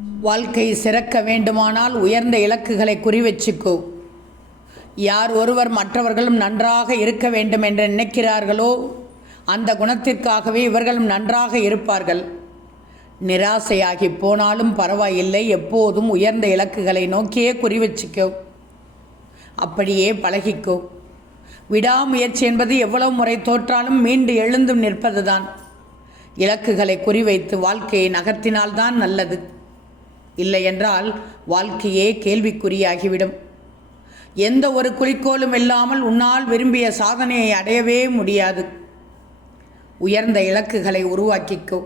வாழ்க்கை சிறக்க வேண்டுமானால் உயர்ந்த இலக்குகளை குறிவச்சுக்கோ. யார் ஒருவர் மற்றவர்களும் நன்றாக இருக்க வேண்டும் என்று நினைக்கிறார்களோ அந்த குணத்திற்காகவே இவர்களும் நன்றாக இருப்பார்கள். நிராசையாகி போனாலும் பரவாயில்லை, எப்போதும் உயர்ந்த இலக்குகளை நோக்கியே குறிவச்சுக்கோ. அப்படியே பழகிக்கோ. விடாமுயற்சி என்பது எவ்வளவு முறை தோற்றாலும் மீண்டு எழுந்தும் நிற்பதுதான். இலக்குகளை குறிவைத்து வாழ்க்கையை நகர்த்தினால்தான் நல்லது. இல்லையென்றால் வாழ்க்கையே கேள்விக்குறியாகிவிடும். எந்த ஒரு குறிக்கோளும் இல்லாமல் உன்னால் விரும்பிய சாதனையை அடையவே முடியாது. உயர்ந்த இலக்குகளை உருவாக்கிக்கோ.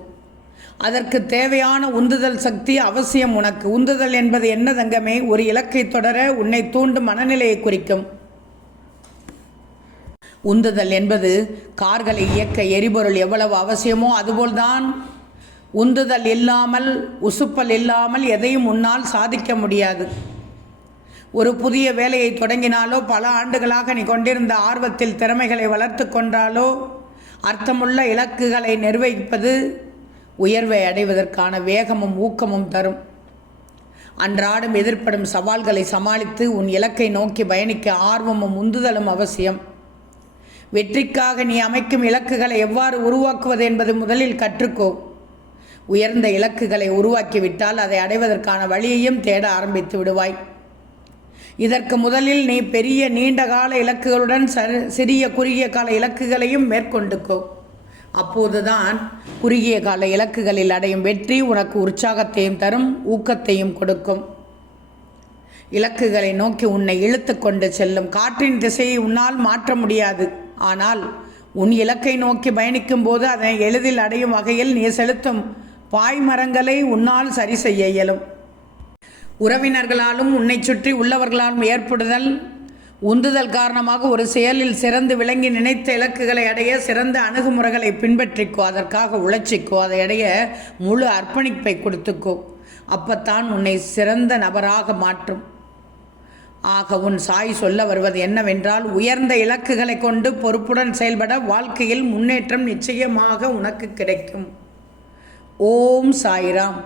அதற்கு தேவையான உந்துதல் சக்தி அவசியம் உனக்கு. உந்துதல் என்பது என்ன தங்கமே? ஒரு இலக்கை தொடர உன்னை தூண்டும் மனநிலையை குறிக்கும். உந்துதல் என்பது கார்களை இயக்க எரிபொருள் எவ்வளவு அவசியமோ அதுபோல்தான் உந்துதல் இல்லாமல், உசுப்பல் இல்லாமல் எதையும் உன்னால் சாதிக்க முடியாது. ஒரு புதிய வேலையை தொடங்கினாலோ, பல ஆண்டுகளாக நீ கொண்டிருந்த ஆர்வத்தில் திறமைகளை வளர்த்து கொண்டாலோ, அர்த்தமுள்ள இலக்குகளை நிர்வகிப்பது உயர்வை அடைவதற்கான வேகமும் ஊக்கமும் தரும். அன்றாடம் எதிர்ப்படும் சவால்களை சமாளித்து உன் இலக்கை நோக்கி பயணிக்க ஆர்வமும் உந்துதலும் அவசியம். வெற்றிக்காக நீ அமைக்கும் இலக்குகளை எவ்வாறு உருவாக்குவது என்பது முதலில் கற்றுக்கோ. உயர்ந்த இலக்குகளை உருவாக்கிவிட்டால் அதை அடைவதற்கான வழியையும் தேட ஆரம்பித்து விடுவாய். இதற்கு முதலில் நீ பெரிய நீண்ட கால இலக்குகளுடன் சிறிய குறுகிய கால இலக்குகளையும் மேற்கொண்டுக்கோ. அப்போதுதான் குறுகிய கால இலக்குகளில் அடையும் வெற்றி உனக்கு உற்சாகத்தையும் தரும், ஊக்கத்தையும் கொடுக்கும். இலக்குகளை நோக்கி உன்னை இழுத்து கொண்டு செல்லும் காற்றின் திசையை உன்னால் மாற்ற முடியாது. ஆனால் உன் இலக்கை நோக்கி பயணிக்கும் போது அதனை எளிதில் அடையும் வகையில் நீ செலுத்தும் பாய்மரங்களை உன்னால் சரி செய்ய இயலும். உறவினர்களாலும் உன்னை சுற்றி உள்ளவர்களாலும் ஏற்படுதல் உந்துதல் காரணமாக ஒரு செயலில் சிறந்து விளங்கி நினைத்த இலக்குகளை அடைய சிறந்த அணுகுமுறைகளை பின்பற்றிக்கோ. அதற்காக உழைச்சிக்கோ. அதை அடைய முழு அர்ப்பணிப்பை கொடுத்துக்கோ. அப்பத்தான் உன்னை சிறந்த நபராக மாற்றும். ஆக உன் சாய் சொல்ல வருவது என்னவென்றால், உயர்ந்த இலக்குகளை கொண்டு பொறுப்புடன் செயல்பட வாழ்க்கையில் முன்னேற்றம் நிச்சயமாக உனக்கு கிடைக்கும். ஓம் சாய்ராம்.